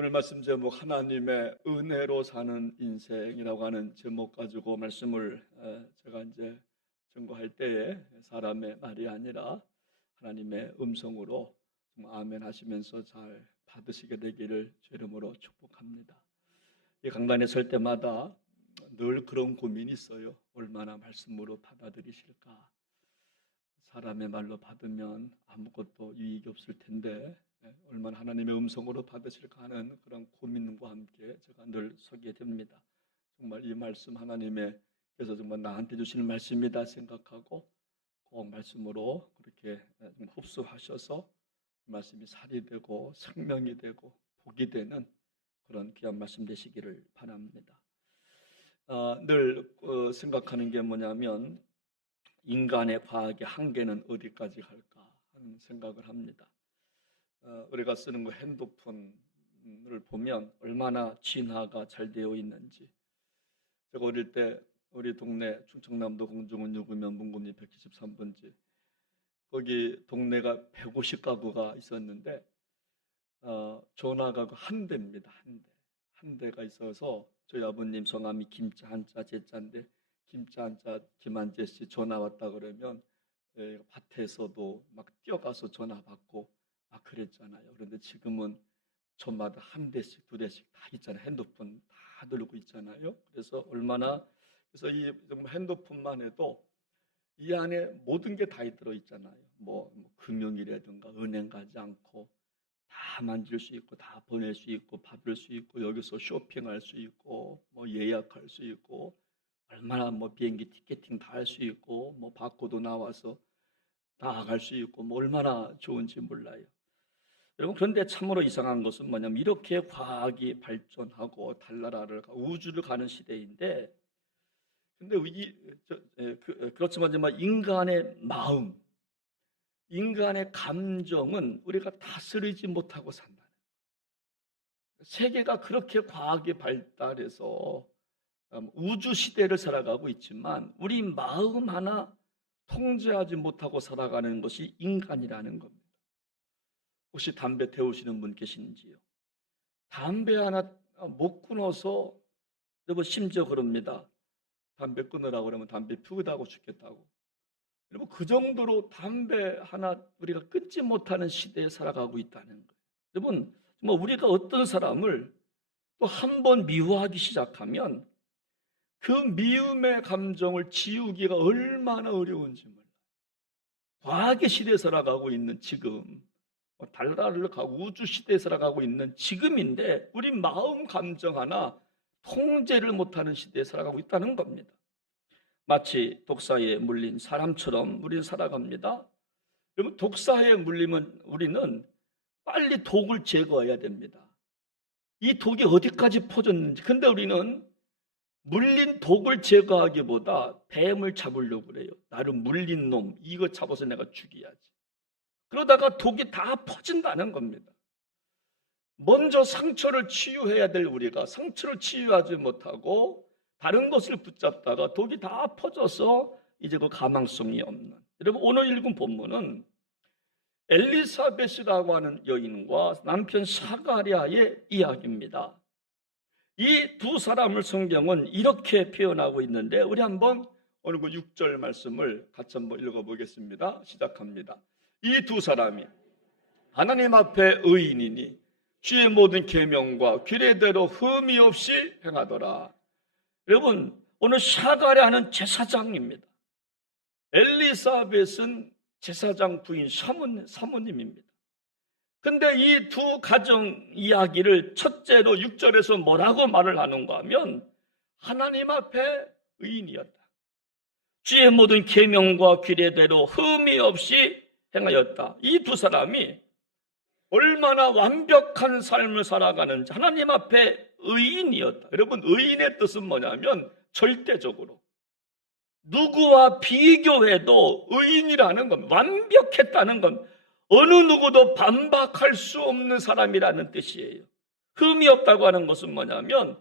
오늘 말씀 제목 하나님의 은혜로 사는 인생이라고 하는 제목 가지고 말씀을 제가 이제 전거할 때에 사람의 말이 아니라 하나님의 음성으로 아멘 하시면서 잘 받으시게 되기를 주 이름으로 축복합니다. 이 강단에 설 때마다 늘 그런 고민이 있어요. 얼마나 말씀으로 받아들이실까? 사람의 말로 받으면 아무것도 유익이 없을 텐데 얼마나 하나님의 음성으로 받으실까 하는 그런 고민과 함께 제가 늘 서게 됩니다. 정말 이 말씀 하나님께서 정말 나한테 주시는 말씀이다 생각하고 꼭 말씀으로 그렇게 흡수하셔서 말씀이 살이 되고 생명이 되고 복이 되는 그런 귀한 말씀 되시기를 바랍니다. 늘 생각하는 게 뭐냐면 인간의 과학의 한계는 어디까지 갈까 하는 생각을 합니다. 우리가 쓰는 그 핸드폰을 보면 얼마나 진화가 잘 되어 있는지. 제가 어릴 때 우리 동네 충청남도 공중은 6구면 문금리 173번지 거기 동네가 150가구가 있었는데 전화가 한 대입니다. 한 대가 있어서 저희 아버님 성함이 김자 한자 제자인데 김자 한자 김한재 씨 전화 왔다 그러면 밭에서도 막 뛰어가서 전화 받고 막 그랬잖아요. 그런데 지금은 저마다 한 대씩 두 대씩 다 있잖아요. 핸드폰 다 들고 있잖아요. 그래서 그래서 이 핸드폰만 해도 이 안에 모든 게 다 들어 있잖아요. 뭐 금융이라든가 은행 가지 않고 다 만질 수 있고 다 보낼 수 있고 받을 수 있고 여기서 쇼핑할 수 있고 뭐 예약할 수 있고 얼마나 뭐 비행기 티켓팅 다 할 수 있고 뭐 바코드 나와서 다 갈 수 있고 뭐 얼마나 좋은지 몰라요. 여러분 그런데 참으로 이상한 것은 뭐냐면 이렇게 과학이 발전하고 달나라를 우주를 가는 시대인데 근데 그렇지만 인간의 마음, 인간의 감정은 우리가 다스리지 못하고 산다는 거예요. 세계가 그렇게 과학이 발달해서 우주 시대를 살아가고 있지만 우리 마음 하나 통제하지 못하고 살아가는 것이 인간이라는 겁니다. 혹시 담배 태우시는 분 계신지요? 담배 하나 못 끊어서 여러분 심지어 그럽니다. 담배 끊으라고 그러면 담배 피우다 하고 죽겠다고. 여러분 그 정도로 담배 하나 우리가 끊지 못하는 시대에 살아가고 있다는 거예요. 여러분 우리가 어떤 사람을 또 한 번 미워하기 시작하면 그 미움의 감정을 지우기가 얼마나 어려운지 몰라요. 과학의 시대에 살아가고 있는 지금 달나라를 가고 우주 시대에 살아가고 있는 지금인데 우리 마음 감정 하나 통제를 못하는 시대에 살아가고 있다는 겁니다. 마치 독사에 물린 사람처럼 우리는 살아갑니다. 여러분 독사에 물리면 우리는 빨리 독을 제거해야 됩니다. 이 독이 어디까지 퍼졌는지. 근데 우리는 물린 독을 제거하기보다 뱀을 잡으려고 그래요. 나를 물린 놈 이거 잡아서 내가 죽여야지. 그러다가 독이 다 퍼진다는 겁니다. 먼저 상처를 치유해야 될 우리가 상처를 치유하지 못하고 다른 것을 붙잡다가 독이 다 퍼져서 이제 그 가망성이 없는. 여러분 오늘 읽은 본문은 엘리사벳이라고 하는 여인과 남편 사가랴의 이야기입니다. 이 두 사람을 성경은 이렇게 표현하고 있는데 우리 한번 오늘 그 6절 말씀을 같이 한번 읽어보겠습니다. 시작합니다. 이 두 사람이 하나님 앞에 의인이니 주의 모든 계명과 규례대로 흠이 없이 행하더라. 여러분 오늘 사가랴는 제사장입니다. 엘리사벳은 제사장 부인 사모님입니다. 근데 이 두 가정 이야기를 첫째로 6절에서 뭐라고 말을 하는가 하면 하나님 앞에 의인이었다. 주의 모든 계명과 규례대로 흠이 없이 행하였다. 이 두 사람이 얼마나 완벽한 삶을 살아가는지 하나님 앞에 의인이었다. 여러분 의인의 뜻은 뭐냐면 절대적으로 누구와 비교해도 의인이라는 건 완벽했다는 건 어느 누구도 반박할 수 없는 사람이라는 뜻이에요. 흠이 없다고 하는 것은 뭐냐면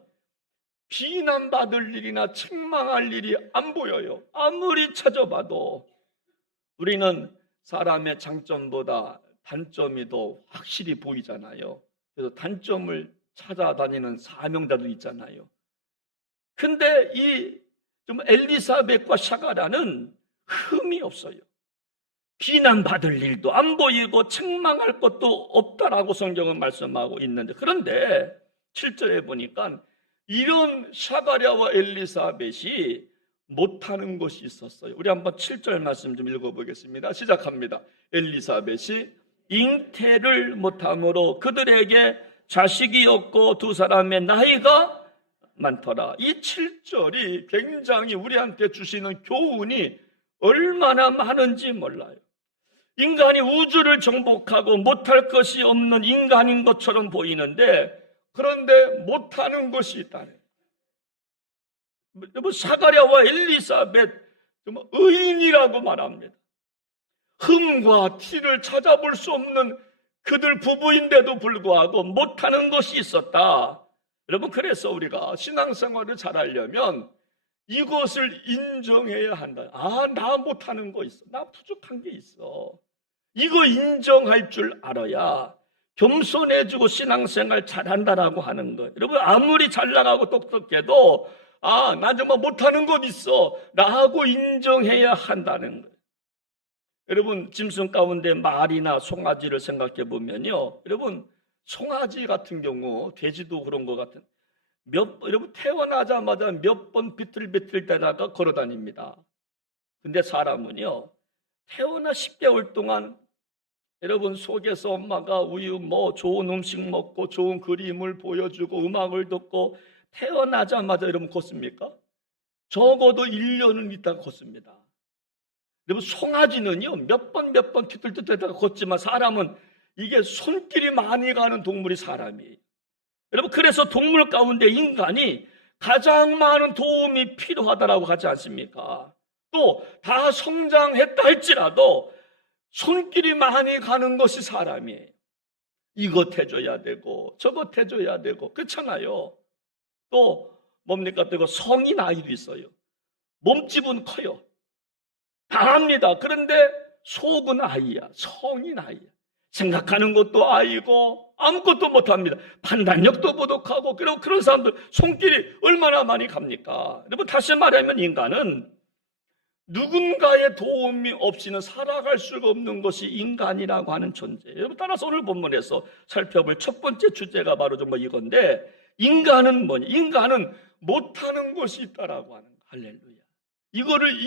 비난받을 일이나 책망할 일이 안 보여요. 아무리 찾아봐도 우리는 사람의 장점보다 단점이 더 확실히 보이잖아요. 그래서 단점을 찾아다니는 사명자도 있잖아요. 근데 이 좀 엘리사벳과 샤가랴는 흠이 없어요. 비난받을 일도 안 보이고 책망할 것도 없다라고 성경은 말씀하고 있는데, 그런데 7절에 보니까 이런 샤가랴와 엘리사벳이 못하는 것이 있었어요. 우리 한번 7절 말씀 좀 읽어보겠습니다. 시작합니다. 엘리사벳이 잉태를 못함으로 그들에게 자식이 없고 두 사람의 나이가 많더라. 이 7절이 굉장히 우리한테 주시는 교훈이 얼마나 많은지 몰라요. 인간이 우주를 정복하고 못할 것이 없는 인간인 것처럼 보이는데, 그런데 못하는 것이 있다네. 사가랴와 엘리사벳 의인이라고 말합니다. 흠과 티를 찾아볼 수 없는 그들 부부인데도 불구하고 못하는 것이 있었다. 여러분, 그래서 우리가 신앙생활을 잘하려면 이것을 인정해야 한다. 나 못하는 거 있어. 나 부족한 게 있어. 이거 인정할 줄 알아야 겸손해지고 신앙생활 잘한다라고 하는 거예요. 여러분, 아무리 잘 나가고 똑똑해도 나 정말 못하는 것 있어 라고 인정해야 한다는 거예요. 여러분, 짐승 가운데 말이나 송아지를 생각해 보면요, 여러분, 송아지 같은 경우, 돼지도 그런 것 같은, 여러분 태어나자마자 몇 번 비틀비틀 대다가 걸어 다닙니다. 근데 사람은요, 태어나 10개월 동안 여러분 속에서 엄마가 우유 좋은 음식 먹고 좋은 그림을 보여주고 음악을 듣고 태어나자마자 여러분 걷습니까? 적어도 1년은 있다가 걷습니다. 여러분, 송아지는요 몇 번 뒤틀뒤틀대다가 걷지만, 사람은 이게 손길이 많이 가는 동물이 사람이에요. 여러분, 그래서 동물 가운데 인간이 가장 많은 도움이 필요하다라고 하지 않습니까? 또 다 성장했다 할지라도 손길이 많이 가는 것이 사람이에요. 이것 해줘야 되고 저것 해줘야 되고 그렇잖아요. 또 뭡니까? 또 성인 아이도 있어요. 몸집은 커요. 다 합니다. 그런데 속은 아이야. 성인 아이야. 생각하는 것도 아이고 아무것도 못합니다. 판단력도 부족하고, 그리고 그런 사람들 손길이 얼마나 많이 갑니까? 여러분, 다시 말하면 인간은 누군가의 도움이 없이는 살아갈 수가 없는 것이 인간이라고 하는 존재예요. 여러분, 따라서 오늘 본문에서 살펴볼 첫 번째 주제가 바로 이건데, 인간은 뭐냐? 인간은 못하는 것이 있다라고 하는 거예요. 할렐루야. 이거를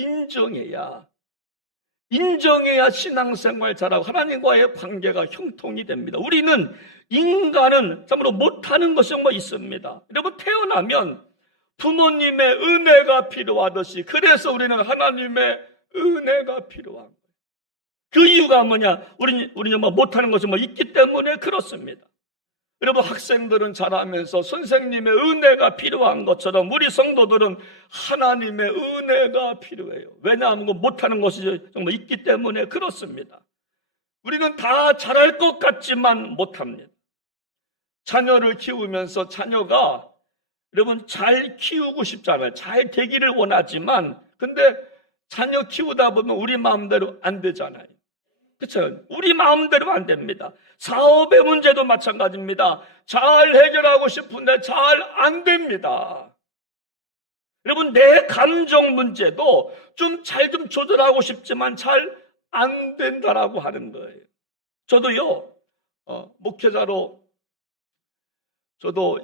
인정해야 신앙생활 잘하고 하나님과의 관계가 형통이 됩니다. 우리는, 인간은 참으로 못하는 것이 정말 있습니다. 여러분, 태어나면 부모님의 은혜가 필요하듯이, 그래서 우리는 하나님의 은혜가 필요한 거예요. 그 이유가 뭐냐? 우리 정말 못하는 것이 있기 때문에 그렇습니다. 여러분, 학생들은 잘하면서 선생님의 은혜가 필요한 것처럼 우리 성도들은 하나님의 은혜가 필요해요. 왜냐하면 못하는 것이 정말 있기 때문에 그렇습니다. 우리는 다 잘할 것 같지만 못합니다. 자녀를 키우면서 자녀가 여러분 잘 키우고 싶잖아요. 잘 되기를 원하지만, 근데 자녀 키우다 보면 우리 마음대로 안 되잖아요. 그렇죠? 우리 마음대로 안 됩니다. 사업의 문제도 마찬가지입니다. 잘 해결하고 싶은데 잘 안 됩니다. 여러분, 내 감정 문제도 좀 조절하고 싶지만 잘 안 된다라고 하는 거예요. 저도요, 목회자로 저도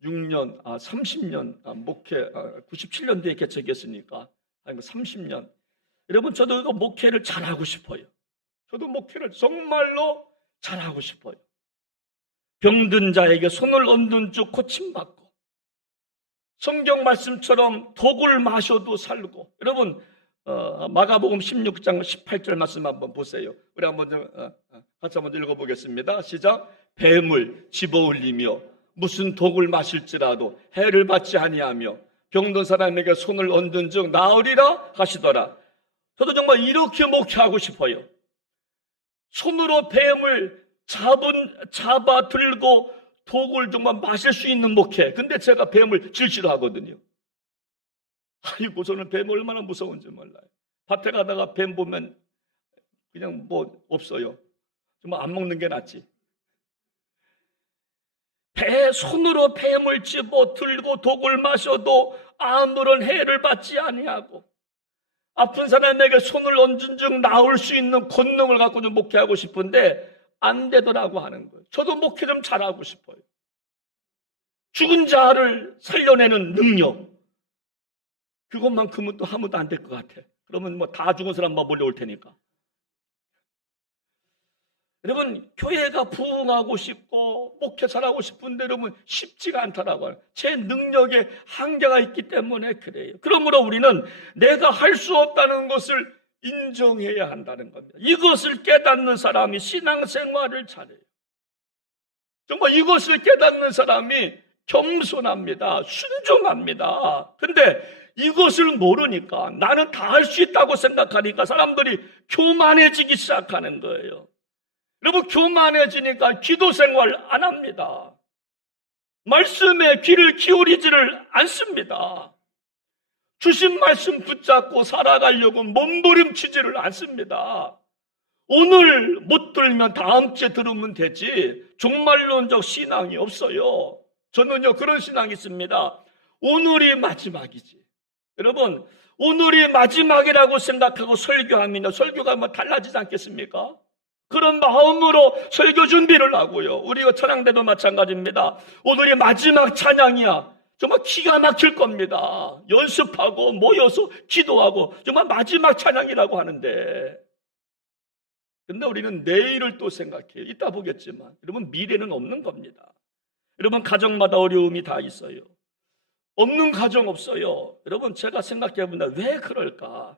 30년 목회, 97년도에 개척했으니까 30년. 여러분, 저도 이거 목회를 잘하고 싶어요. 저도 목회를 정말로 잘하고 싶어요. 병든 자에게 손을 얹는 주 고침받고, 성경 말씀처럼 독을 마셔도 살고. 여러분, 마가복음 16장 18절 말씀 한번 보세요. 우리 같이 한번 읽어보겠습니다. 시작. 뱀을 집어올리며 무슨 독을 마실지라도 해를 받지 아니하며 병든 사람에게 손을 얹은 즉 나으리라 하시더라. 저도 정말 이렇게 목회하고 싶어요. 손으로 뱀을 잡아 들고 독을 정말 마실 수 있는 목회. 근데 제가 뱀을 질싫어하거든요. 아이고, 저는 뱀이 얼마나 무서운지 몰라요. 밭에 가다가 뱀 보면 그냥 없어요. 정말 안 먹는 게 낫지. 손으로 뱀을 집어 들고 독을 마셔도 아무런 해를 받지 아니하고 아픈 사람에게 손을 얹은 즉 나을 수 있는 권능을 갖고 좀 목회하고 싶은데 안 되더라고 하는 거예요. 저도 목회 좀 잘하고 싶어요. 죽은 자를 살려내는 능력, 그것만큼은 또 아무도 안 될 것 같아. 그러면 뭐 다 죽은 사람만 몰려올 테니까. 여러분, 교회가 부흥하고 싶고 목회 잘하고 싶은데 여러분 쉽지가 않더라고요. 제 능력에 한계가 있기 때문에 그래요. 그러므로 우리는 내가 할 수 없다는 것을 인정해야 한다는 겁니다. 이것을 깨닫는 사람이 신앙생활을 잘해요. 정말 이것을 깨닫는 사람이 겸손합니다. 순종합니다. 근데 이것을 모르니까 나는 다 할 수 있다고 생각하니까 사람들이 교만해지기 시작하는 거예요. 여러분, 교만해지니까 기도 생활 안 합니다. 말씀에 귀를 기울이지를 않습니다. 주신 말씀 붙잡고 살아가려고 몸부림치지를 않습니다. 오늘 못 들으면 다음 주에 들으면 되지 종말론적 신앙이 없어요. 저는요 그런 신앙이 있습니다. 오늘이 마지막이지. 여러분, 오늘이 마지막이라고 생각하고 설교하면 설교가 뭐 달라지지 않겠습니까? 그런 마음으로 설교 준비를 하고요. 우리가 찬양대도 마찬가지입니다. 오늘이 마지막 찬양이야. 정말 기가 막힐 겁니다. 연습하고 모여서 기도하고 정말 마지막 찬양이라고 하는데, 근데 우리는 내일을 또 생각해요. 이따 보겠지만 여러분, 미래는 없는 겁니다. 여러분, 가정마다 어려움이 다 있어요. 없는 가정 없어요. 여러분, 제가 생각해보면 왜 그럴까?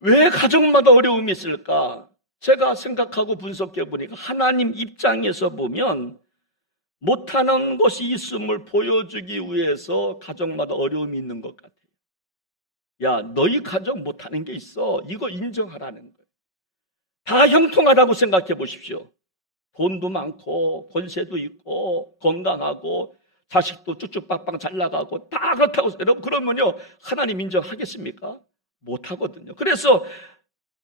왜 가정마다 어려움이 있을까? 제가 생각하고 분석해보니까 하나님 입장에서 보면 못하는 것이 있음을 보여주기 위해서 가정마다 어려움이 있는 것 같아요. 야, 너희 가정 못하는 게 있어. 이거 인정하라는 거예요. 다 형통하다고 생각해 보십시오. 돈도 많고 권세도 있고 건강하고 자식도 쭉쭉빡빡 잘 나가고 다 그렇다고 여러분, 그러면요 하나님 인정하겠습니까? 못하거든요. 그래서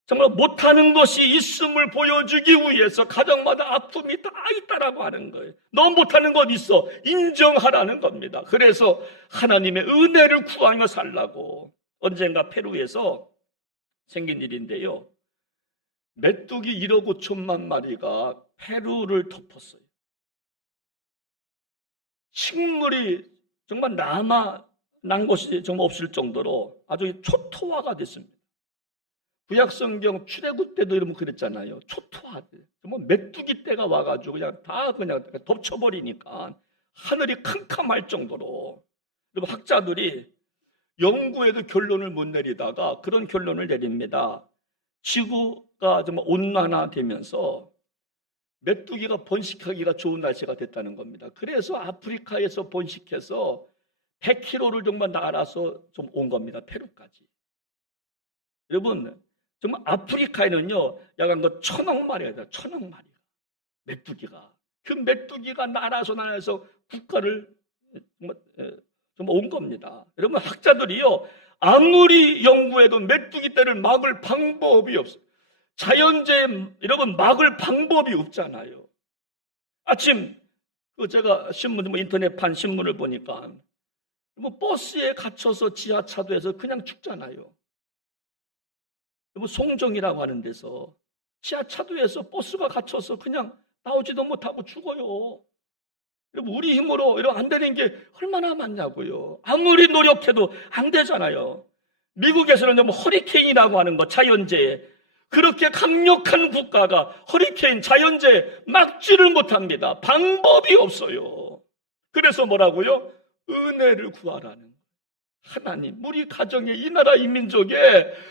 정말 못하는 것이 있음을 보여주기 위해서 가정마다 아픔이 다 있다라고 하는 거예요. 너 못하는 것 있어, 인정하라는 겁니다. 그래서 하나님의 은혜를 구하며 살라고 언젠가 페루에서 생긴 일인데요, 메뚜기 1억 5천만 마리가 페루를 덮었어요. 식물이 정말 남아난 것이 정말 없을 정도로 아주 초토화가 됐습니다. 구약성경 출애굽 때도 이러면 그랬잖아요. 초토화돼. 정말 메뚜기 떼가 와가지고 그냥 덮쳐버리니까 하늘이 캄캄할 정도로. 여러분, 학자들이 연구에도 결론을 못 내리다가 그런 결론을 내립니다. 지구가 정말 온난화되면서 메뚜기가 번식하기가 좋은 날씨가 됐다는 겁니다. 그래서 아프리카에서 번식해서 100km를 정말 날아서 좀 온 겁니다. 페루까지. 여러분, 정말 아프리카에는요, 약간 1,000억 마리가 돼요. 1,000억 마리가. 메뚜기가. 그 메뚜기가 날아서 국가를 정말 온 겁니다. 여러분, 학자들이요, 아무리 연구해도 메뚜기 떼를 막을 방법이 없어요. 자연재해, 여러분, 막을 방법이 없잖아요. 아침, 제가 신문, 인터넷판 신문을 보니까, 버스에 갇혀서 지하차도에서 그냥 죽잖아요. 송정이라고 하는 데서 지하차도에서 버스가 갇혀서 그냥 나오지도 못하고 죽어요. 여러분, 우리 힘으로 이러면 안 되는 게 얼마나 많냐고요. 아무리 노력해도 안 되잖아요. 미국에서는 허리케인이라고 하는 거, 자연재해. 그렇게 강력한 국가가 허리케인, 자연재해 막지를 못합니다. 방법이 없어요. 그래서 뭐라고요? 은혜를 구하라는 거예요. 하나님, 우리 가정에, 이 나라 이 민족에,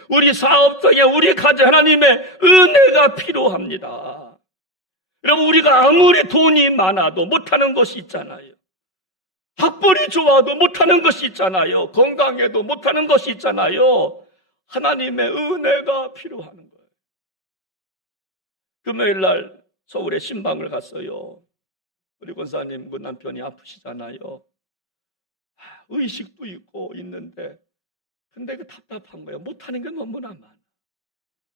우리 사업장에, 우리 가정, 하나님의 은혜가 필요합니다. 여러분, 우리가 아무리 돈이 많아도 못하는 것이 있잖아요. 학벌이 좋아도 못하는 것이 있잖아요. 건강해도 못하는 것이 있잖아요. 하나님의 은혜가 필요한 거예요. 금요일날 서울에 신방을 갔어요. 우리 권사님, 그 남편이 아프시잖아요. 의식도 있고 있는데, 근데 그 답답한 거예요. 못하는 게 너무나 많아.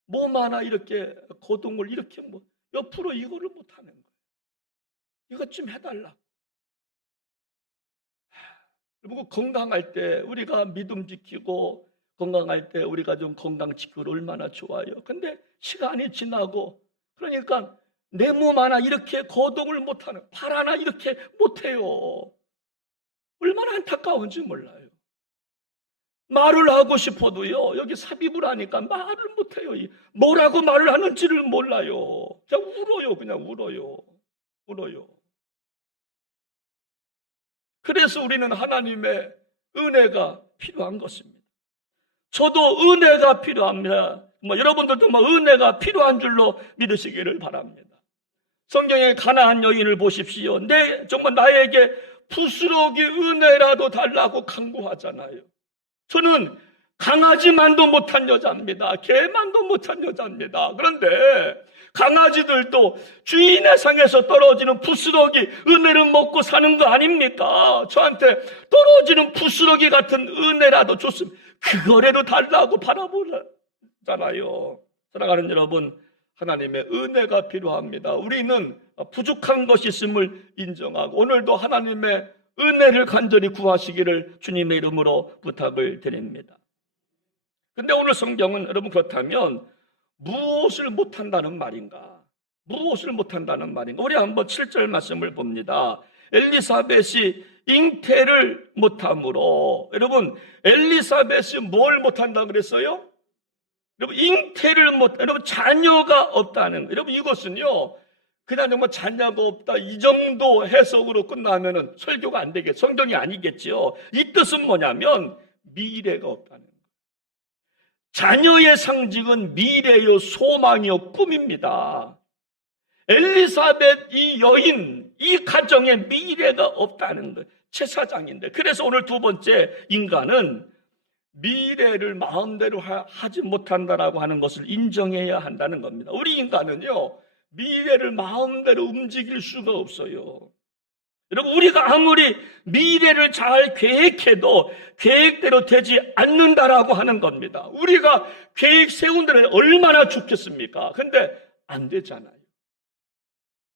몸 하나 이렇게 고동을 이렇게 옆으로 이거를 못하는 거예요. 이것 좀 해달라. 그리고 건강할 때 우리가 믿음 지키고 건강할 때 우리가 좀 건강 지키고 얼마나 좋아요. 근데 시간이 지나고 그러니까 내 몸 하나 이렇게 거동을 못하는, 발 하나 이렇게 못해요. 얼마나 안타까운지 몰라요. 말을 하고 싶어도요, 여기 삽입을 하니까 말을 못해요. 뭐라고 말을 하는지를 몰라요. 그냥 울어요. 그냥 울어요. 울어요. 그래서 우리는 하나님의 은혜가 필요한 것입니다. 저도 은혜가 필요합니다. 여러분들도 은혜가 필요한 줄로 믿으시기를 바랍니다. 성경의 가나안 여인을 보십시오. 정말 나에게 부스러기 은혜라도 달라고 간구하잖아요. 저는 강아지만도 못한 여자입니다. 개만도 못한 여자입니다. 그런데 강아지들도 주인의 상에서 떨어지는 부스러기 은혜를 먹고 사는 거 아닙니까? 저한테 떨어지는 부스러기 같은 은혜라도 줬으면 그거라도 달라고 바라보잖아요. 사랑하는 여러분, 하나님의 은혜가 필요합니다. 우리는 부족한 것이 있음을 인정하고 오늘도 하나님의 은혜를 간절히 구하시기를 주님의 이름으로 부탁을 드립니다. 근데 오늘 성경은 여러분 그렇다면 무엇을 못한다는 말인가? 무엇을 못한다는 말인가? 우리 한번 7절 말씀을 봅니다. 엘리사벳이 잉태를 못함으로, 여러분 엘리사벳이 뭘 못한다 그랬어요? 여러분 잉태를 여러분 자녀가 없다는, 여러분 이것은요 그냥 정말 자녀가 없다 이 정도 해석으로 끝나면은 설교가 안 되겠죠. 성경이 아니겠지요. 이 뜻은 뭐냐면 미래가 없다는 거예요. 자녀의 상징은 미래요, 소망이요, 꿈입니다. 엘리사벳 이 여인, 이 가정에 미래가 없다는 거예요. 제사장인데. 그래서 오늘 두 번째, 인간은 미래를 마음대로 하지 못한다라고 하는 것을 인정해야 한다는 겁니다. 우리 인간은요 미래를 마음대로 움직일 수가 없어요. 여러분 우리가 아무리 미래를 잘 계획해도 계획대로 되지 않는다라고 하는 겁니다. 우리가 계획 세운 대로 얼마나 좋겠습니까? 근데 안 되잖아요.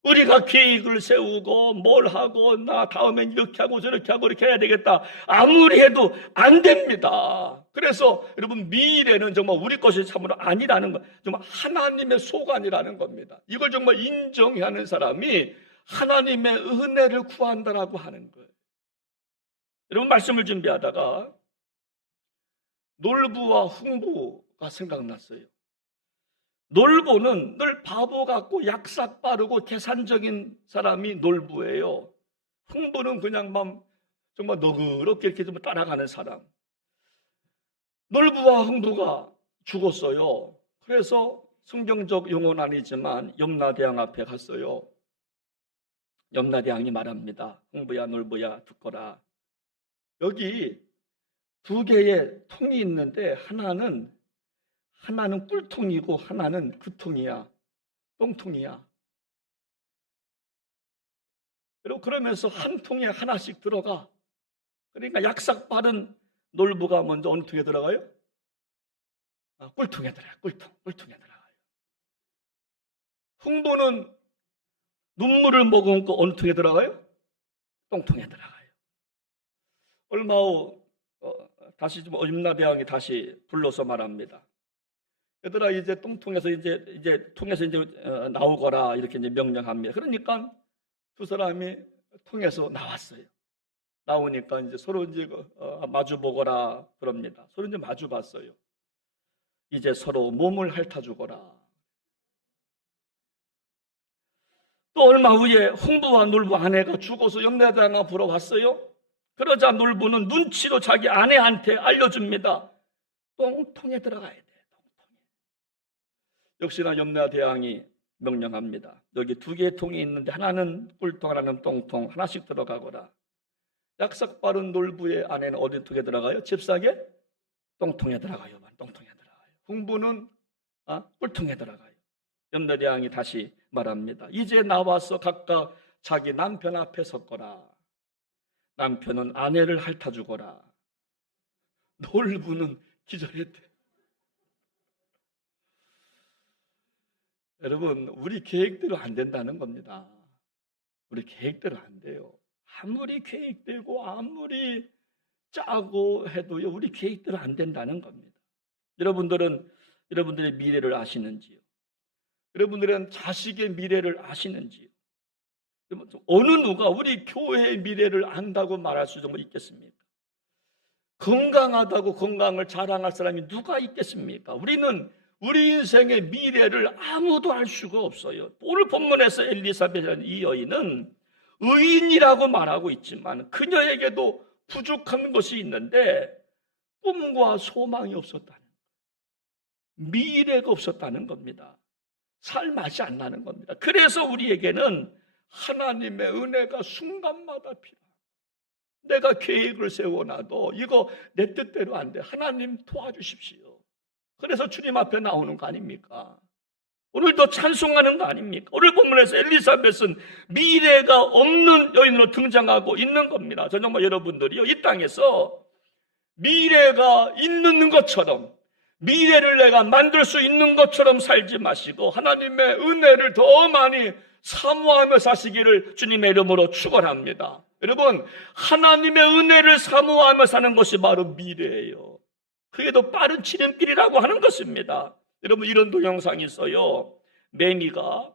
우리가 계획을 세우고 뭘 하고 나 다음엔 이렇게 하고 저렇게 하고 이렇게 해야 되겠다 아무리 해도 안 됩니다. 그래서 여러분 미래는 정말 우리 것이 참으로 아니라는 것, 정말 하나님의 소관이라는 겁니다. 이걸 정말 인정해야 하는 사람이 하나님의 은혜를 구한다라고 하는 거예요. 여러분 말씀을 준비하다가 놀부와 흥부가 생각났어요. 놀부는 늘 바보 같고 약삭 빠르고 계산적인 사람이 놀부예요. 흥부는 그냥 정말 너그럽게 이렇게 좀 따라가는 사람. 놀부와 흥부가 죽었어요. 그래서 성경적 용어는 아니지만 염라대왕 앞에 갔어요. 염라대왕이 말합니다. 흥부야 놀부야 듣거라. 여기 두 개의 통이 있는데 하나는 꿀통이고 하나는 그통이야. 똥통이야. 그리고 그러면서 한 통에 하나씩 들어가. 그러니까 약삭 빠른 놀부가 먼저 어느 통에 들어가요? 꿀통에 들어가요. 꿀통에 들어가요. 흥부는 눈물을 머금고 어느 통에 들어가요? 똥통에 들어가요. 얼마 후 다시 염라대왕이 다시 불러서 말합니다. 얘들아 이제 똥통에서 이제 통에서 나오거라 이렇게 이제 명령합니다. 그러니까 두 사람이 통에서 나왔어요. 나오니까 이제 서로 마주 보거라 그럽니다. 서로 이제 마주 봤어요. 이제 서로 몸을 핥아주거라. 또 얼마 후에 흥부와 놀부 아내가 죽어서 염라대왕 앞으로 왔어요. 그러자 놀부는 눈치로 자기 아내한테 알려줍니다. 똥통에 들어가야 돼. 역시나 염라대왕이 명령합니다. 여기 두 개의 통이 있는데 하나는 꿀통, 하나는 똥통, 하나씩 들어가거라. 약삭 빠른 놀부의 아내는 어디 통에 들어가요? 잽싸게 똥통에 들어가요. 똥통에 들어가요. 흥부는 꿀통에 들어가요. 염라대왕이 다시 말합니다. 이제 나와서 각각 자기 남편 앞에 섰거라. 남편은 아내를 핥아주거라. 놀부는 기절했대. 여러분 우리 계획대로 안 된다는 겁니다. 우리 계획대로 안 돼요. 아무리 계획되고 아무리 짜고 해도요, 우리 계획대로 안 된다는 겁니다. 여러분들의 미래를 아시는지요? 여러분들은 자식의 미래를 아시는지요? 어느 누가 우리 교회의 미래를 안다고 말할 수 있겠습니까? 건강하다고 건강을 자랑할 사람이 누가 있겠습니까? 우리는 우리 인생의 미래를 아무도 알 수가 없어요. 오늘 본문에서 엘리사벳이라는 이 여인은 의인이라고 말하고 있지만 그녀에게도 부족한 것이 있는데 꿈과 소망이 없었다는 거예요. 미래가 없었다는 겁니다. 살 맛이 안 나는 겁니다. 그래서 우리에게는 하나님의 은혜가 순간마다 필요합니다. 내가 계획을 세워놔도 이거 내 뜻대로 안 돼. 하나님 도와주십시오. 그래서 주님 앞에 나오는 거 아닙니까? 오늘도 찬송하는 거 아닙니까? 오늘 본문에서 엘리사벳은 미래가 없는 여인으로 등장하고 있는 겁니다. 저 정말 여러분들이요, 이 땅에서 미래가 있는 것처럼, 미래를 내가 만들 수 있는 것처럼 살지 마시고 하나님의 은혜를 더 많이 사모하며 사시기를 주님의 이름으로 축원합니다. 여러분, 하나님의 은혜를 사모하며 사는 것이 바로 미래예요. 그게 더 빠른 지름길이라고 하는 것입니다. 여러분, 이런 동영상이 있어요. 매미가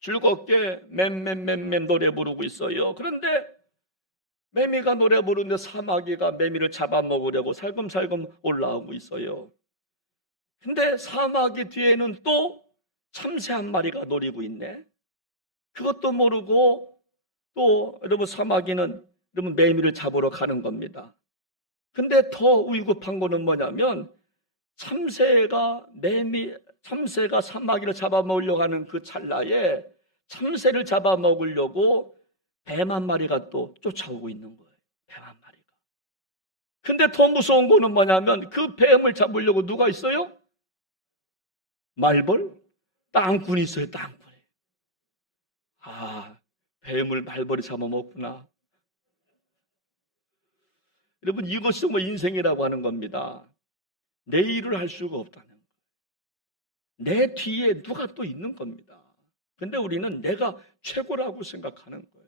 즐겁게 맴 노래 부르고 있어요. 그런데 매미가 노래 부르는데 사마귀가 매미를 잡아먹으려고 살금살금 올라오고 있어요. 근데 사마귀 뒤에는 또 참새 한 마리가 노리고 있네. 그것도 모르고 또 여러분 사마귀는 여러분 매미를 잡으러 가는 겁니다. 근데 더 위급한 거는 뭐냐면 참새가 사마귀를 잡아먹으려고 하는 그 찰나에 참새를 잡아먹으려고 뱀 한 마리가 또 쫓아오고 있는 거예요. 뱀 한 마리가. 근데 더 무서운 거는 뭐냐면 그 뱀을 잡으려고 누가 있어요? 말벌? 땅굴이 있어요. 땅굴이. 아, 뱀을 말벌이 잡아먹구나. 여러분, 이것이 뭐 인생이라고 하는 겁니다. 내 일을 할 수가 없다는 거예요. 내 뒤에 누가 또 있는 겁니다. 근데 우리는 내가 최고라고 생각하는 거예요.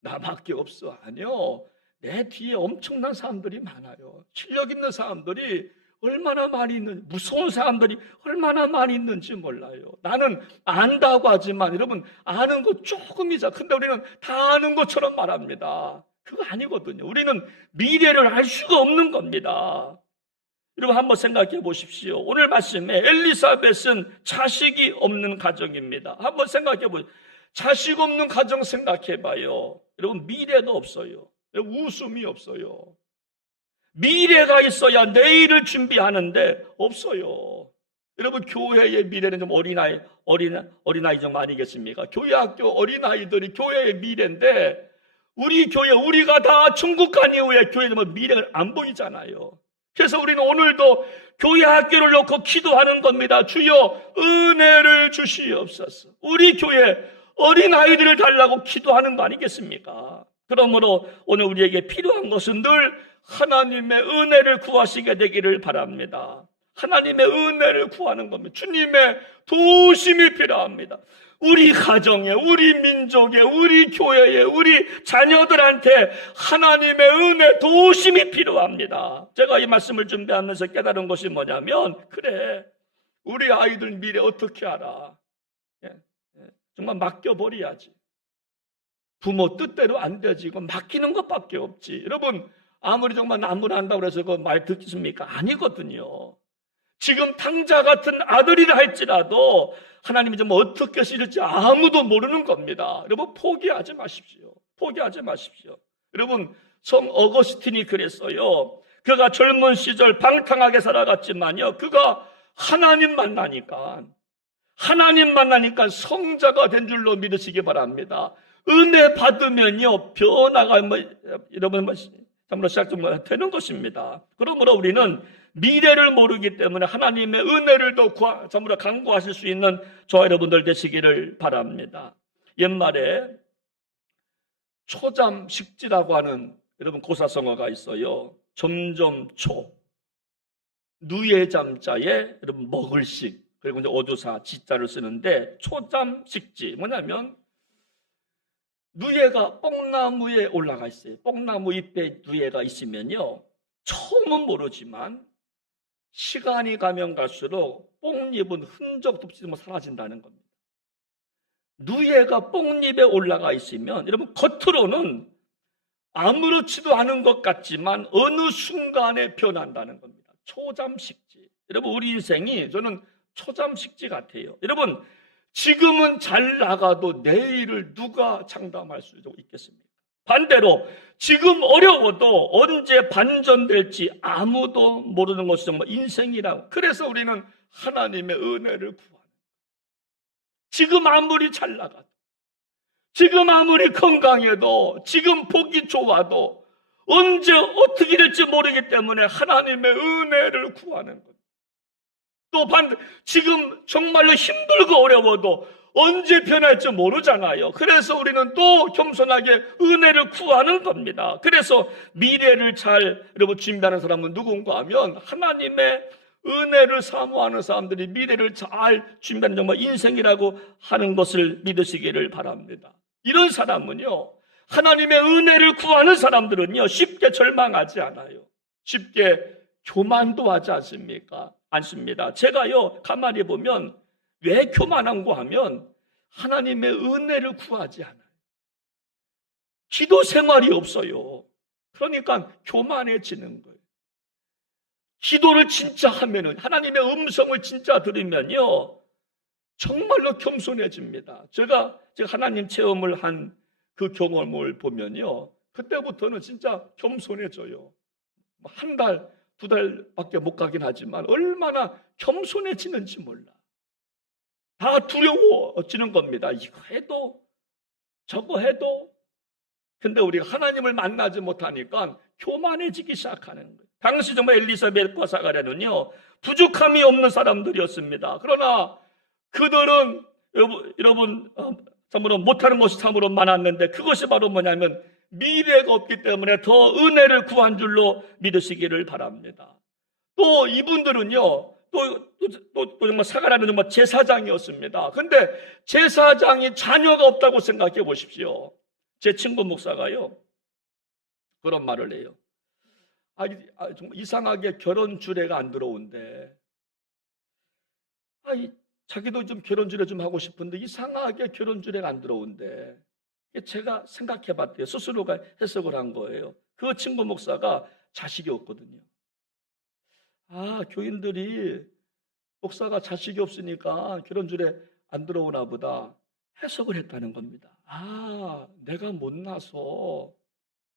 나밖에 없어. 아니요. 내 뒤에 엄청난 사람들이 많아요. 실력 있는 사람들이 얼마나 많이 있는지, 무서운 사람들이 얼마나 많이 있는지 몰라요. 나는 안다고 하지만 여러분, 아는 거 조금이자. 근데 우리는 다 아는 것처럼 말합니다. 그거 아니거든요. 우리는 미래를 알 수가 없는 겁니다. 여러분, 한번 생각해 보십시오. 오늘 말씀에 엘리사벳은 자식이 없는 가정입니다. 한번 생각해 보십시오. 자식 없는 가정 생각해 봐요. 여러분, 미래도 없어요. 웃음이 없어요. 미래가 있어야 내일을 준비하는데 없어요. 여러분, 교회의 미래는 좀 어린아이 좀 아니겠습니까? 교회 학교 어린아이들이 교회의 미래인데 우리 교회, 우리가 다 천국 간 이후에 교회는 미래가 안 보이잖아요. 그래서 우리는 오늘도 교회 학교를 놓고 기도하는 겁니다. 주여 은혜를 주시옵소서. 우리 교회 어린아이들을 달라고 기도하는 거 아니겠습니까? 그러므로 오늘 우리에게 필요한 것은 늘 하나님의 은혜를 구하시게 되기를 바랍니다. 하나님의 은혜를 구하는 겁니다. 주님의 도우심이 필요합니다. 우리 가정에, 우리 민족에, 우리 교회에, 우리 자녀들한테 하나님의 은혜, 도우심이 필요합니다. 제가 이 말씀을 준비하면서 깨달은 것이 뭐냐면, 그래, 우리 아이들 미래 어떻게 알아? 정말 맡겨버려야지. 부모 뜻대로 안 되지. 이거 맡기는 것밖에 없지. 여러분, 아무리 정말 나무란다고 해서 그 말 듣겠습니까? 아니거든요. 지금 탕자 같은 아들이라 할지라도 하나님이 좀 어떻게 쓰실지 아무도 모르는 겁니다. 여러분, 포기하지 마십시오. 포기하지 마십시오. 여러분, 성 어거스틴이 그랬어요. 그가 젊은 시절 방탕하게 살아갔지만요, 그가 하나님 만나니까 성자가 된 줄로 믿으시기 바랍니다. 은혜 받으면요, 변화가 여러분 참으로 시작 좀 되는 것입니다. 그러므로 우리는 미래를 모르기 때문에 하나님의 은혜를 더 참으로 간구하실 수 있는 저와 여러분들 되시기를 바랍니다. 옛말에 초잠식지라고 하는 여러분 고사성어가 있어요. 점점초, 누예잠자에 여러분 먹을식, 그리고 이제 어조사 지자를 쓰는데 초잠식지 뭐냐면 누에가 뽕나무에 올라가 있어요. 뽕나무 잎에 누에가 있으면요, 처음은 모르지만 시간이 가면 갈수록 뽕잎은 흔적도 없이 사라진다는 겁니다. 누에가 뽕잎에 올라가 있으면 여러분 겉으로는 아무렇지도 않은 것 같지만 어느 순간에 변한다는 겁니다. 초잠식지. 여러분 우리 인생이 저는 초잠식지 같아요. 여러분 지금은 잘 나가도 내일을 누가 장담할 수 있겠습니까? 반대로 지금 어려워도 언제 반전될지 아무도 모르는 것이 정말 인생이라고. 그래서 우리는 하나님의 은혜를 구하는, 지금 아무리 잘 나가도, 지금 아무리 건강해도, 지금 보기 좋아도 언제 어떻게 될지 모르기 때문에 하나님의 은혜를 구하는 겁니다. 또 지금 정말로 힘들고 어려워도 언제 변할지 모르잖아요. 그래서 우리는 또 겸손하게 은혜를 구하는 겁니다. 그래서 미래를 잘 여러분 준비하는 사람은 누군가 하면 하나님의 은혜를 사모하는 사람들이 미래를 잘 준비하는 정말 인생이라고 하는 것을 믿으시기를 바랍니다. 이런 사람은요, 하나님의 은혜를 구하는 사람들은요, 쉽게 절망하지 않아요. 쉽게 교만도 하지 않습니다. 제가요, 가만히 보면 왜 교만한고 하면 하나님의 은혜를 구하지 않아요. 기도 생활이 없어요. 그러니까 교만해지는 거예요. 기도를 진짜 하면은, 하나님의 음성을 진짜 들으면요, 정말로 겸손해집니다. 제가 하나님 체험을 한 그 경험을 보면요, 그때부터는 진짜 겸손해져요. 한 달, 두 달밖에 못 가긴 하지만 얼마나 겸손해지는지 몰라. 다 두려워지는 겁니다. 이거 해도 저거 해도. 근데 우리가 하나님을 만나지 못하니까 교만해지기 시작하는 거예요. 당시 정말 엘리사벳과 사가랴는요, 부족함이 없는 사람들이었습니다. 그러나 그들은 여러분 참으로 못하는 것이 참으로 많았는데, 그것이 바로 뭐냐면 미래가 없기 때문에 더 은혜를 구한 줄로 믿으시기를 바랍니다. 또 이분들은요, 또 정말 사가랴는 정말 제사장이었습니다. 근데 제사장이 자녀가 없다고 생각해 보십시오. 제 친구 목사가요, 그런 말을 해요. 정말 이상하게 결혼 주례가 안 들어온대. 자기도 좀 결혼 주례 좀 하고 싶은데 이상하게 결혼 주례가 안 들어온대. 제가 생각해 봤대요. 스스로가 해석을 한 거예요. 그 친구 목사가 자식이 없거든요. 교인들이 목사가 자식이 없으니까 결혼 주례 안 들어오나 보다 해석을 했다는 겁니다. 내가 못나서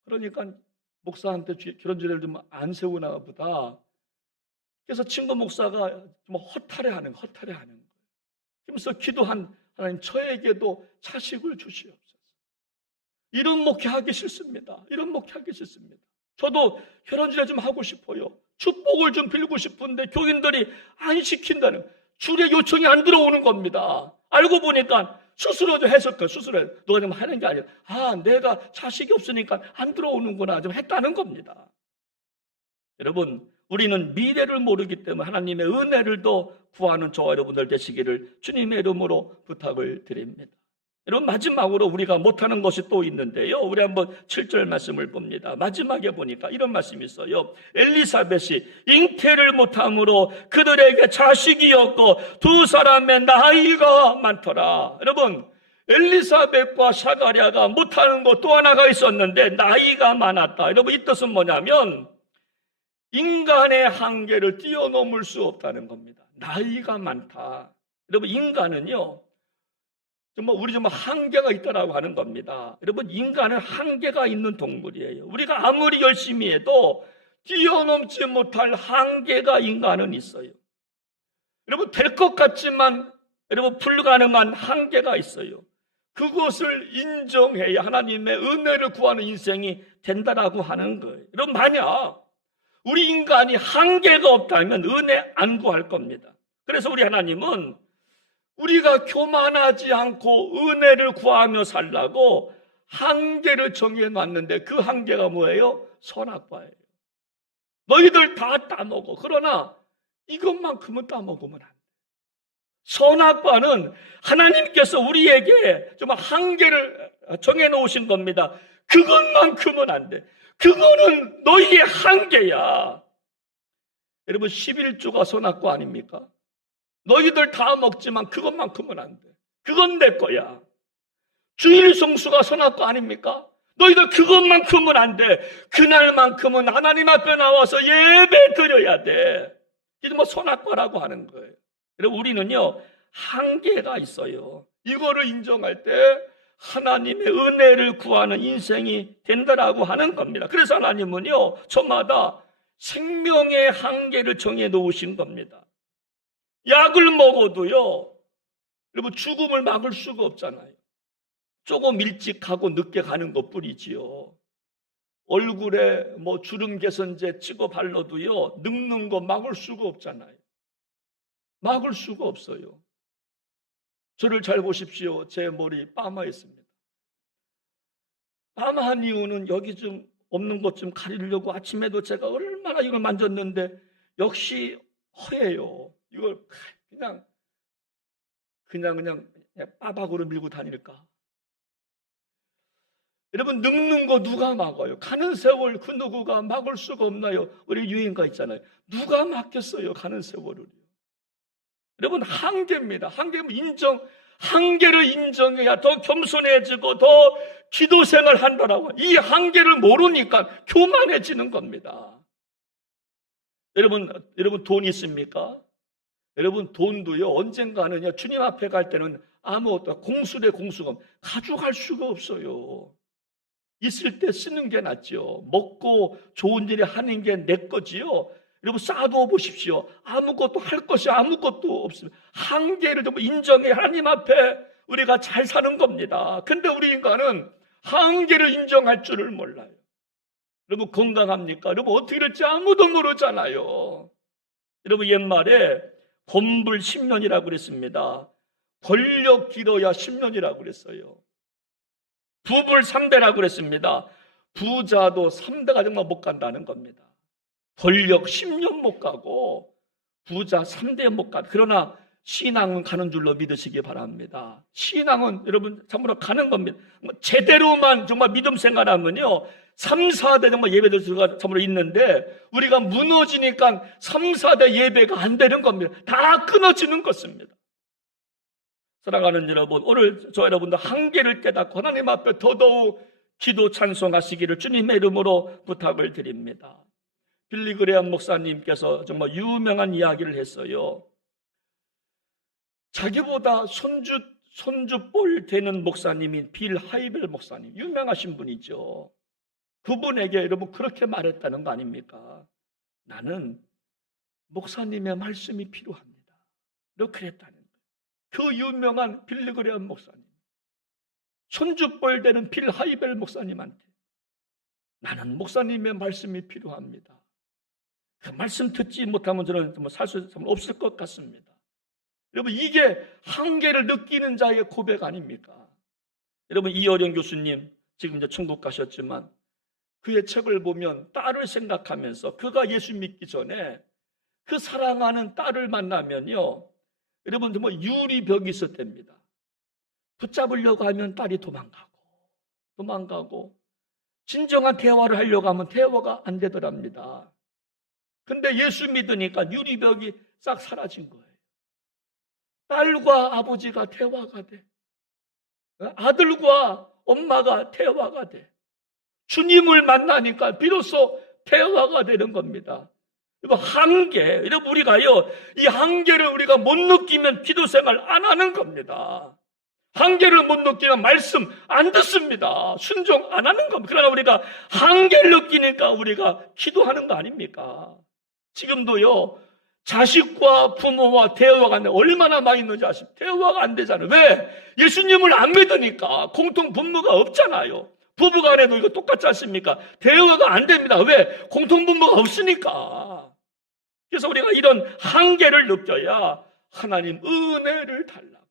그러니까 목사한테 결혼 주례를 좀 안 세우나 보다. 그래서 친구 목사가 좀 허탈해하는 거예요. 그러면서 기도한 하나님, 저에게도 자식을 주시옵소서. 이런 목회하기 싫습니다. 저도 결혼주례 좀 하고 싶어요. 축복을 좀 빌고 싶은데 교인들이 안 시킨다는, 주례 요청이 안 들어오는 겁니다. 알고 보니까 스스로도 해석해. 너가 좀 하는 게 아니라 내가 자식이 없으니까 안 들어오는구나 좀 했다는 겁니다. 여러분, 우리는 미래를 모르기 때문에 하나님의 은혜를 더 구하는 저와 여러분들 되시기를 주님의 이름으로 부탁을 드립니다. 여러분, 마지막으로 우리가 못하는 것이 또 있는데요, 우리 한번 7절 말씀을 봅니다. 마지막에 보니까 이런 말씀이 있어요. 엘리사벳이 잉태를 못함으로 그들에게 자식이 없고 두 사람의 나이가 많더라. 여러분, 엘리사벳과 사가랴가 못하는 것 또 하나가 있었는데 나이가 많았다. 여러분, 이 뜻은 뭐냐면 인간의 한계를 뛰어넘을 수 없다는 겁니다. 나이가 많다. 여러분, 인간은요, 우리 정말 한계가 있다라고 하는 겁니다. 여러분, 인간은 한계가 있는 동물이에요. 우리가 아무리 열심히 해도 뛰어넘지 못할 한계가 인간은 있어요. 여러분, 될 것 같지만 여러분 불가능한 한계가 있어요. 그것을 인정해야 하나님의 은혜를 구하는 인생이 된다라고 하는 거예요. 여러분, 만약 우리 인간이 한계가 없다면 은혜 안 구할 겁니다. 그래서 우리 하나님은 우리가 교만하지 않고 은혜를 구하며 살라고 한계를 정해놨는데, 그 한계가 뭐예요? 선악과예요. 너희들 다 따먹어. 그러나 이것만큼은 따먹으면 안 돼. 선악과는 하나님께서 우리에게 정말 한계를 정해놓으신 겁니다. 그것만큼은 안 돼. 그거는 너희의 한계야. 여러분 11조가 선악과 아닙니까? 너희들 다 먹지만 그것만큼은 안 돼. 그건 내 거야. 주일 성수가 선악과 아닙니까? 너희들 그것만큼은 안 돼. 그날만큼은 하나님 앞에 나와서 예배 드려야 돼. 이게 뭐 선악과라고 하는 거예요. 여러분 우리는요 한계가 있어요. 이거를 인정할 때 하나님의 은혜를 구하는 인생이 된다라고 하는 겁니다. 그래서 하나님은요 저마다 생명의 한계를 정해 놓으신 겁니다. 약을 먹어도요 여러분 죽음을 막을 수가 없잖아요. 조금 일찍 가고 늦게 가는 것 뿐이지요. 얼굴에 뭐 주름 개선제 찍어 발라도요 늙는 거 막을 수가 없잖아요. 막을 수가 없어요. 저를 잘 보십시오. 제 머리 파마했습니다. 파마한 이유는 여기 좀 없는 것 좀 가리려고 아침에도 제가 얼마나 이걸 만졌는데 역시 허예요. 이걸 그냥 빠박으로 밀고 다닐까? 여러분 늙는 거 누가 막아요? 가는 세월 그 누구가 막을 수가 없나요? 우리 유행가 있잖아요. 누가 막겠어요? 가는 세월을요. 여러분 한계입니다. 한계를 인정해야 더 겸손해지고 더 기도 생활 한다라고. 이 한계를 모르니까 교만해지는 겁니다. 여러분 돈 있습니까? 여러분 돈도요 언젠가는 주님 앞에 갈 때는 아무것도 공수래 공수금 가져갈 수가 없어요. 있을 때 쓰는 게 낫죠. 먹고 좋은 일에 하는 게 내 거지요. 여러분 쌓아두어 보십시오. 아무것도 할 것이 아무것도 없습니다. 한계를 좀 인정해 하나님 앞에 우리가 잘 사는 겁니다. 근데 우리 인간은 한계를 인정할 줄을 몰라요. 여러분 건강합니까? 여러분 어떻게 될지 아무도 모르잖아요. 여러분 옛말에 권불 10년이라고 그랬습니다. 권력 길어야 10년이라고 그랬어요. 부불 3대라고 그랬습니다. 부자도 3대가 정말 못 간다는 겁니다. 권력 10년 못 가고 부자 3대 못 가. 그러나 신앙은 가는 줄로 믿으시기 바랍니다. 신앙은 여러분 참으로 가는 겁니다. 제대로만 정말 믿음 생활하면요 3, 4대 정말 예배들 수가 참으로 있는데 우리가 무너지니까 3, 4대 예배가 안 되는 겁니다. 다 끊어지는 것입니다. 사랑하는 여러분, 오늘 저 여러분들 한계를 깨닫고 하나님 앞에 더더욱 기도 찬송하시기를 주님의 이름으로 부탁을 드립니다. 빌리 그레엄 목사님께서 정말 유명한 이야기를 했어요. 자기보다 손주뻘 되는 목사님인 빌 하이벨 목사님, 유명하신 분이죠. 그분에게 여러분 그렇게 말했다는 거 아닙니까? 나는 목사님의 말씀이 필요합니다. 이렇게 그랬다는 거예요. 그 유명한 빌리 그레엄 목사님, 손주뻘 되는 빌 하이벨 목사님한테 나는 목사님의 말씀이 필요합니다. 그 말씀 듣지 못하면 저는 살 수 없을 것 같습니다. 여러분 이게 한계를 느끼는 자의 고백 아닙니까? 여러분 이어령 교수님 지금 이제 천국 가셨지만 그의 책을 보면 딸을 생각하면서 그가 예수 믿기 전에 그 사랑하는 딸을 만나면요 여러분 정말 유리벽이 있었답니다. 붙잡으려고 하면 딸이 도망가고 진정한 대화를 하려고 하면 대화가 안 되더랍니다. 근데 예수 믿으니까 유리벽이 싹 사라진 거예요. 딸과 아버지가 대화가 돼. 아들과 엄마가 대화가 돼. 주님을 만나니까 비로소 대화가 되는 겁니다. 이거 한계. 여러분 우리가요 이 한계를 우리가 못 느끼면 기도 생활 안 하는 겁니다. 한계를 못 느끼면 말씀 안 듣습니다. 순종 안 하는 겁니다. 그러나 우리가 한계를 느끼니까 우리가 기도하는 거 아닙니까? 지금도요 자식과 부모와 대화가 안 돼. 얼마나 많이 있는지 아십니까? 대화가 안 되잖아요. 왜? 예수님을 안 믿으니까. 공통 분모가 없잖아요. 부부간에도 이거 똑같지 않습니까? 대화가 안 됩니다. 왜? 공통 분모가 없으니까. 그래서 우리가 이런 한계를 느껴야 하나님 은혜를 달라고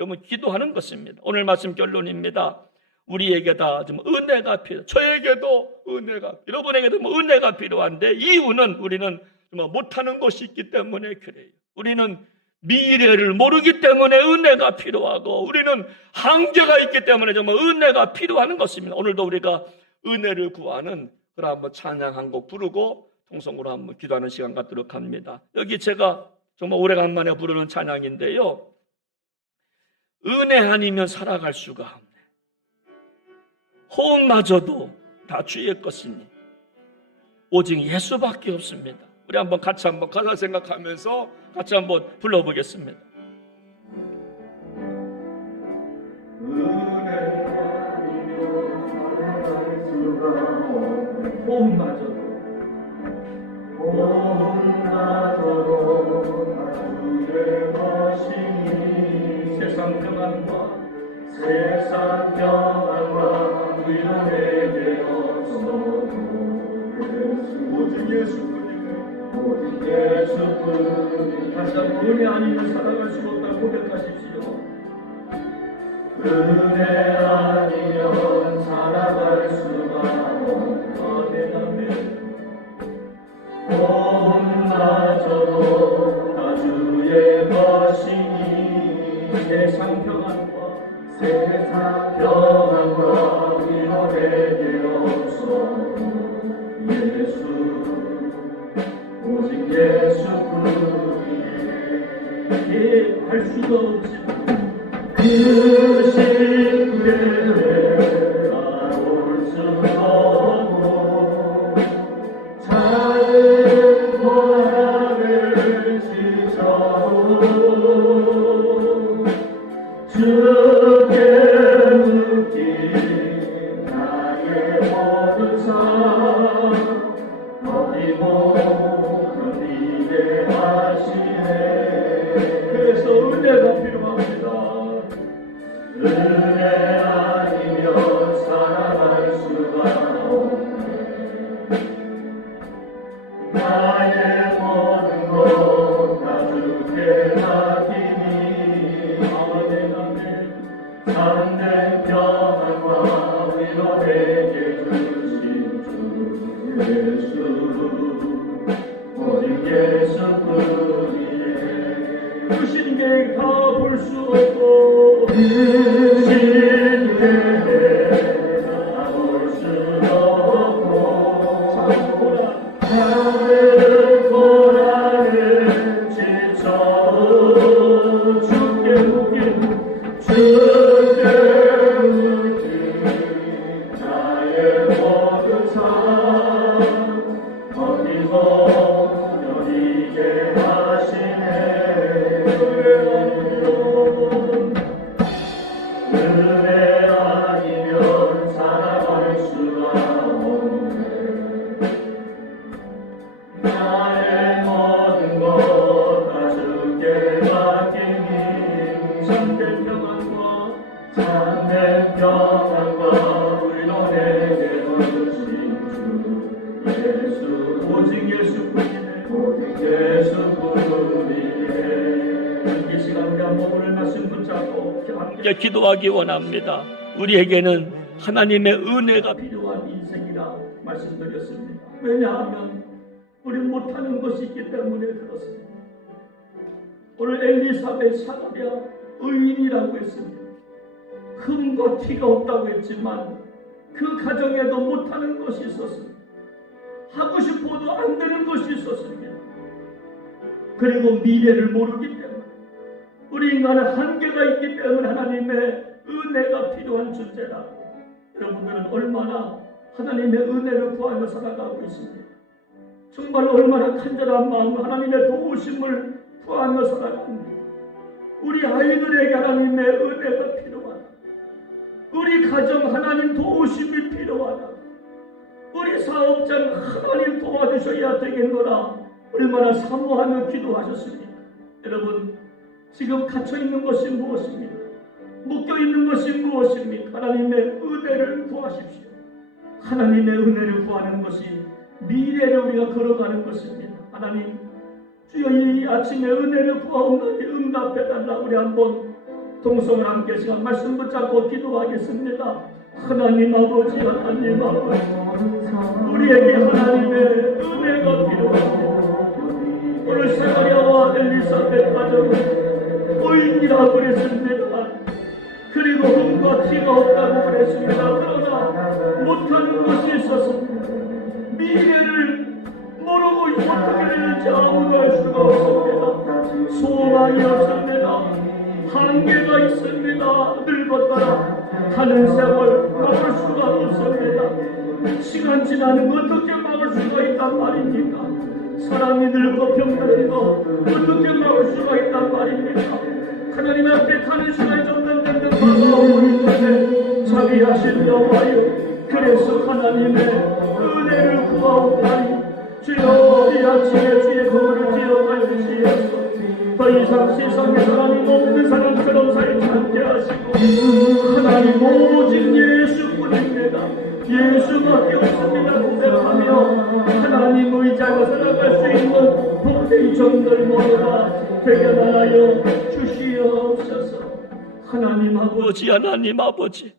여러분 기도하는 것입니다. 오늘 말씀 결론입니다. 우리에게 다 좀 은혜가 필요. 저에게도 은혜가, 여러분에게도 은혜가 필요한데 이유는 우리는 못하는 것이 있기 때문에 그래요. 우리는 미래를 모르기 때문에 은혜가 필요하고 우리는 한계가 있기 때문에 정말 은혜가 필요한 것입니다. 오늘도 우리가 은혜를 구하는 그런 한번 찬양 한 곡 부르고 통성으로 한번 기도하는 시간 갖도록 합니다. 여기 제가 정말 오래간만에 부르는 찬양인데요. 은혜 아니면 살아갈 수가 없네. 호흡마저도 다 주의 것이니 오직 예수밖에 없습니다. 우리 한번 같이 한번 가사 생각하면서 같이 한번 불러보겠습니다. 은혜 아니면 살아갈 수가 없네. 호흡마저도 주의 것이니 세상 평안과 위로에게 없어도 오직 예수뿐이네. 다시 한번 은혜 아니면 살아갈 수 없다고 고백하십시오. 은혜 아니면 살아갈 수가 없다. 아멘. 마저도 다 주의 것이니 세상 평안과 위로에게 없어 오직 예수뿐이네. 할 수가 없지만 그 신뢰를 알아볼 수가 없고 작은 고난을 지쳐도 주께 묻기 나의 모든 삶 버티고 견디게 하시네. 그래서 은혜가 필요합니다. 은혜 아니면 살아갈 수가 없네. 나의 모든 것 다 주께 맡기니 참된 평안과 위로에게 주신 주 예수 오직 예수뿐이네. 주신 게 다 볼 수 없고 주신 게 다 볼 수 없고 작은 고난을 지쳐도 주께 묻기 주께 묻기 나의 모든 삶 버티고 견디게 하시네. 은혜 아니면 살아갈 수가 없네. 나의 모든 것 다 주께 맡기니 참된 평안과 위로에게 주신 주 예수 오직 예수뿐이네. 오직 예수뿐이네. 이 시간 우리 한번 오늘 말씀 붙잡고 함께 기도하기 원합니다. 우리에게는 하나님의 은혜가 필요한 인생이라 말씀드렸습니다. 왜냐하면 우리 못하는 것이 있기 때문에 그렇습니다. 오늘 엘리사벳 사가랴 의인이라고 했습니다. 흠과 티가 없다고 했지만 그 가정에도 못하는 것이 있었습니다. 하고 싶어도 안 되는 것이 있었습니다. 그리고 미래를 모르기 때문에 우리 인간은 한계가 있기 때문에 하나님의 은혜가 필요한 존재라고. 여러분들은 얼마나 하나님의 은혜를 구하며 살아가고 있습니다. 정말 얼마나 간절한 마음으로 하나님의 도우심을 구하며 살아갑니다. 우리 아이들에게 하나님의 은혜가 필요하다. 우리 가정 하나님 도우심이 필요하다. 우리 사업장 하나님 도와주셔야 되겠노라. 얼마나 사모하며 기도하셨습니까? 여러분, 지금 갇혀있는 것이 무엇입니까? 묶여있는 것이 무엇입니까? 하나님의 은혜를 구하십시오. 하나님의 은혜를 구하는 것이 미래를 우리가 걸어가는 것입니다. 하나님, 주여 이 아침에 은혜를 구하옵나니 응답해달라. 우리 한번 동성을 함께 시간 말씀 붙잡고 기도하겠습니다. 하나님 아버지, 하나님 아버지, 우리에게 하나님의 은혜가 필요합니다. 오늘 사가랴와 엘리사벳 가정은 의인이라고 그랬습니다. 그리고 흠과 티가 없다고 그랬습니다. 그러나 못하는 것이 있었습니다. 미래를 모르고 어떻게 되는지 아무도 알 수가 없습니다. 소망이 없습니다. 한계가 있습니다. 늙었다가 하는 세월 막을 수가 없습니다. 시간 지나는 거 어떻게 막을 수가 있단 말입니까? 사람이 늙고 병드는 거 어떻게 막을 수가 있단 말입니까? 하나님 앞에 가는 시간이 점점 다가오고 있는데 자비하신 여호와여, 그래서 하나님의 은혜를 구하오나니 주여 이 아침에 주의 거울을 기억하여 주시옵소서. 더 이상 세상에 사람이 없는 사람처럼 살지 않게 하시고 하나님 오직 예수뿐입니다. 예수밖에 없습니다 고백하며 하나님 의지하고 살아갈 수 있는 복된 종들 모두가 되게 하여 주시옵소서. 하나님 아버지, 하나님 아버지,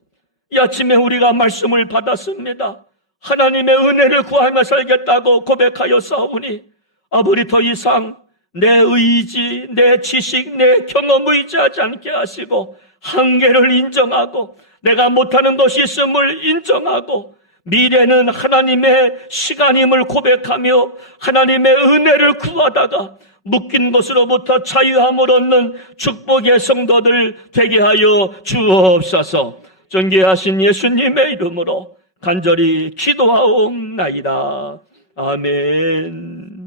이 아침에 우리가 말씀을 받았습니다. 하나님의 은혜를 구하며 살겠다고 고백하였사오니 아버지 더 이상 내 의지, 내 지식, 내 경험 의지하지 않게 하시고 한계를 인정하고 내가 못하는 것이 있음을 인정하고 미래는 하나님의 시간임을 고백하며 하나님의 은혜를 구하다가 묶인 것으로부터 자유함을 얻는 축복의 성도들 되게 하여 주옵소서. 존귀하신 예수님의 이름으로 간절히 기도하옵나이다. 아멘.